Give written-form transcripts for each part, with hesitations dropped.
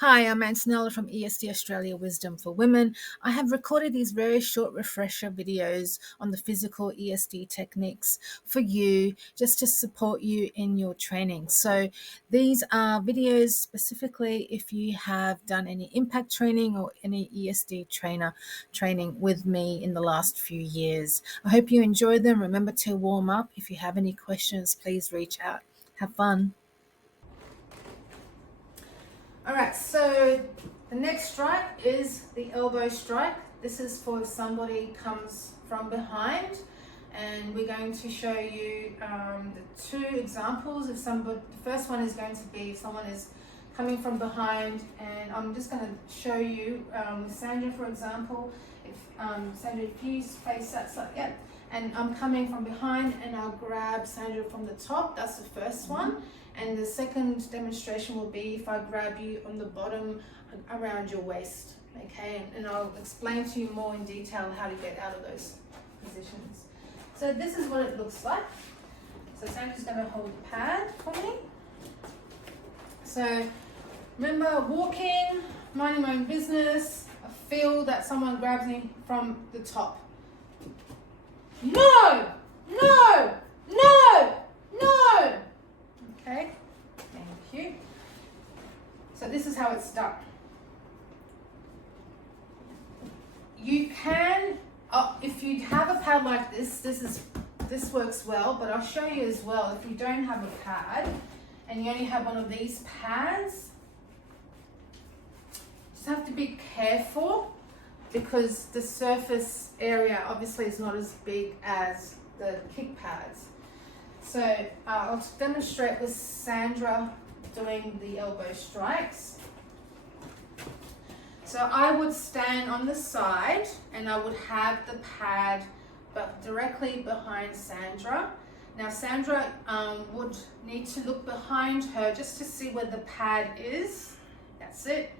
Hi, I'm Antonella from ESD Australia Wisdom for Women. I have recorded these very short refresher videos on the physical ESD techniques for you, just to support you in your training. So these are videos specifically if you have done any impact training or any ESD training with me in the last few years. I hope you enjoy them. Remember to warm up. If you have any questions, please reach out. Have fun. All right, so the next strike is the elbow strike. This is for if somebody comes from behind, and we're going to show you the two examples. If somebody, the first one is going to be if someone is coming from behind, and I'm just going to show you Sandra, for example. If Sandra, if you face that side, yeah, and I'm coming from behind, and I'll grab Sandra from the top. That's the first one. And the second demonstration will be if I grab you on the bottom around your waist, okay? And I'll explain to you more in detail how to get out of those positions. So this is what it looks like. So Sandra's going to hold the pad for me. So remember, walking, minding my own business. I feel that someone grabs me from the top. No! No! No! No! Okay, thank you. So this is how it's done. You can, if you have a pad like this works well, but I'll show you as well. If you don't have a pad and you only have one of these pads, just have to be careful because the surface area obviously is not as big as the kick pads. So I'll demonstrate with Sandra doing the elbow strikes. So I would stand on the side and I would have the pad but directly behind Sandra. Now Sandra would need to look behind her just to see where the pad is. That's it.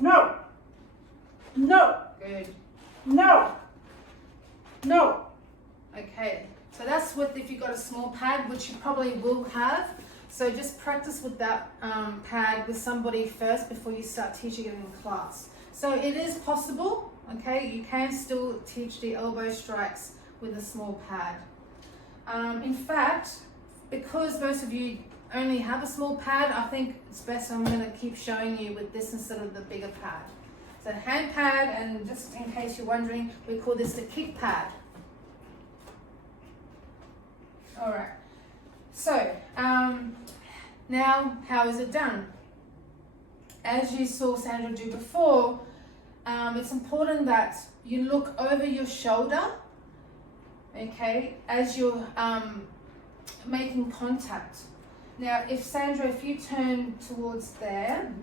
No. No. Good. No. No. Okay. So that's with if you've got a small pad, which you probably will have. So just practice with that pad with somebody first before you start teaching it in class. So it is possible, okay? You can still teach the elbow strikes with a small pad. In fact, because most of you only have a small pad, I think it's best I'm going to keep showing you with this instead of the bigger pad. So hand pad, and just in case you're wondering, we call this the kick pad. All right, so now how is it done? As you saw Sandra do before, it's important that you look over your shoulder, okay, as you're making contact. Now, if Sandra, if you turn towards there,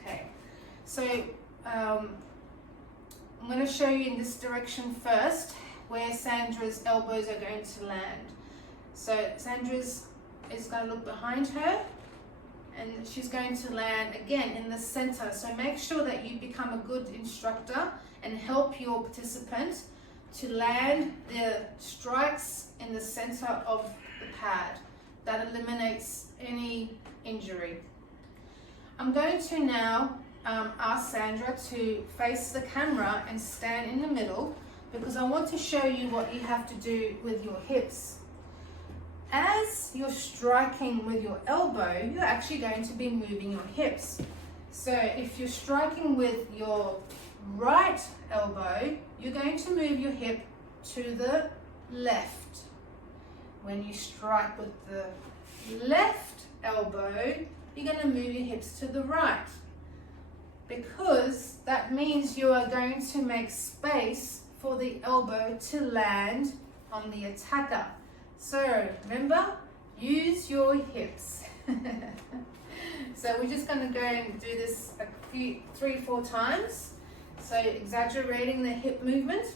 okay, so I'm going to show you in this direction first, where Sandra's elbows are going to land. So Sandra's is going to look behind her and she's going to land again in the center. So make sure that you become a good instructor and help your participant to land the strikes in the center of the pad. That eliminates any injury. I'm going to now ask Sandra to face the camera and stand in the middle because I want to show you what you have to do with your hips. As you're striking with your elbow, you're actually going to be moving your hips. So if you're striking with your right elbow, you're going to move your hip to the left. When you strike with the left elbow, you're going to move your hips to the right, because that means you are going to make space for the elbow to land on the attacker. So remember, use your hips. So we're just going to go and do this a few, 3-4 times. So exaggerating the hip movement.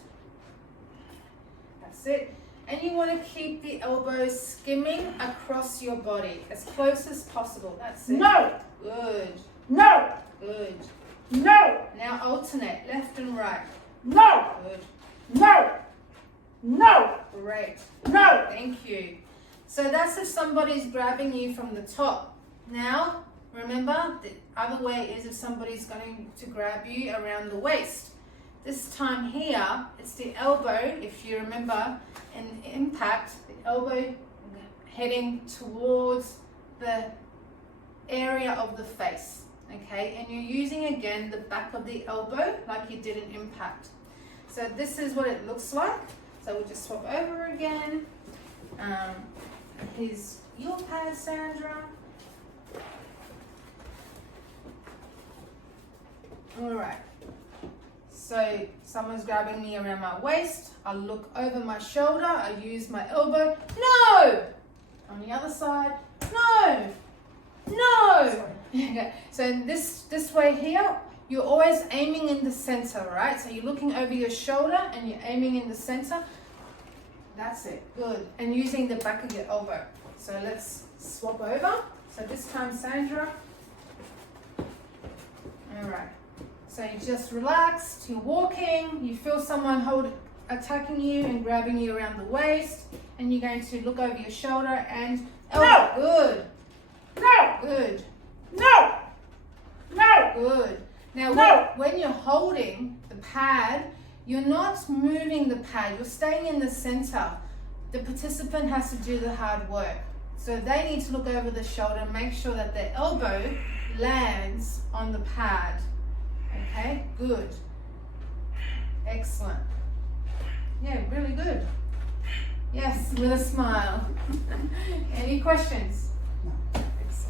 That's it. And you want to keep the elbows skimming across your body as close as possible. That's it. No. Good. No. Good. No. Now alternate left and right. No. Good. No. No. Great. No. Thank you. So that's if somebody's grabbing you from the top. Now Remember, the other way is if somebody's going to grab you around the waist. This time here, it's the elbow, if you remember, in impact, the elbow heading towards the area of the face, okay? And you're using, again, the back of the elbow like you did in impact. So this is what it looks like. So we'll just swap over again. Here's your pad, Sandra. All right. So someone's grabbing me around my waist. I look over my shoulder. I use my elbow. No! On the other side. No! No! Okay. So this way here, you're always aiming in the center, right? So you're looking over your shoulder and you're aiming in the center. That's it. Good. And using the back of your elbow. So let's swap over. So this time, Sandra. All right. So you just relaxed, you're walking, you feel someone attacking you and grabbing you around the waist, and you're going to look over your shoulder and elbow. No. Good. No. Good. No. No. Good. Now No. when you're holding the pad, you're not moving the pad, you're staying in the center. The participant has to do the hard work. So they need to look over the shoulder and make sure that their elbow lands on the pad. Okay, good. Excellent. Yeah, really good. Yes, with a smile. Any questions?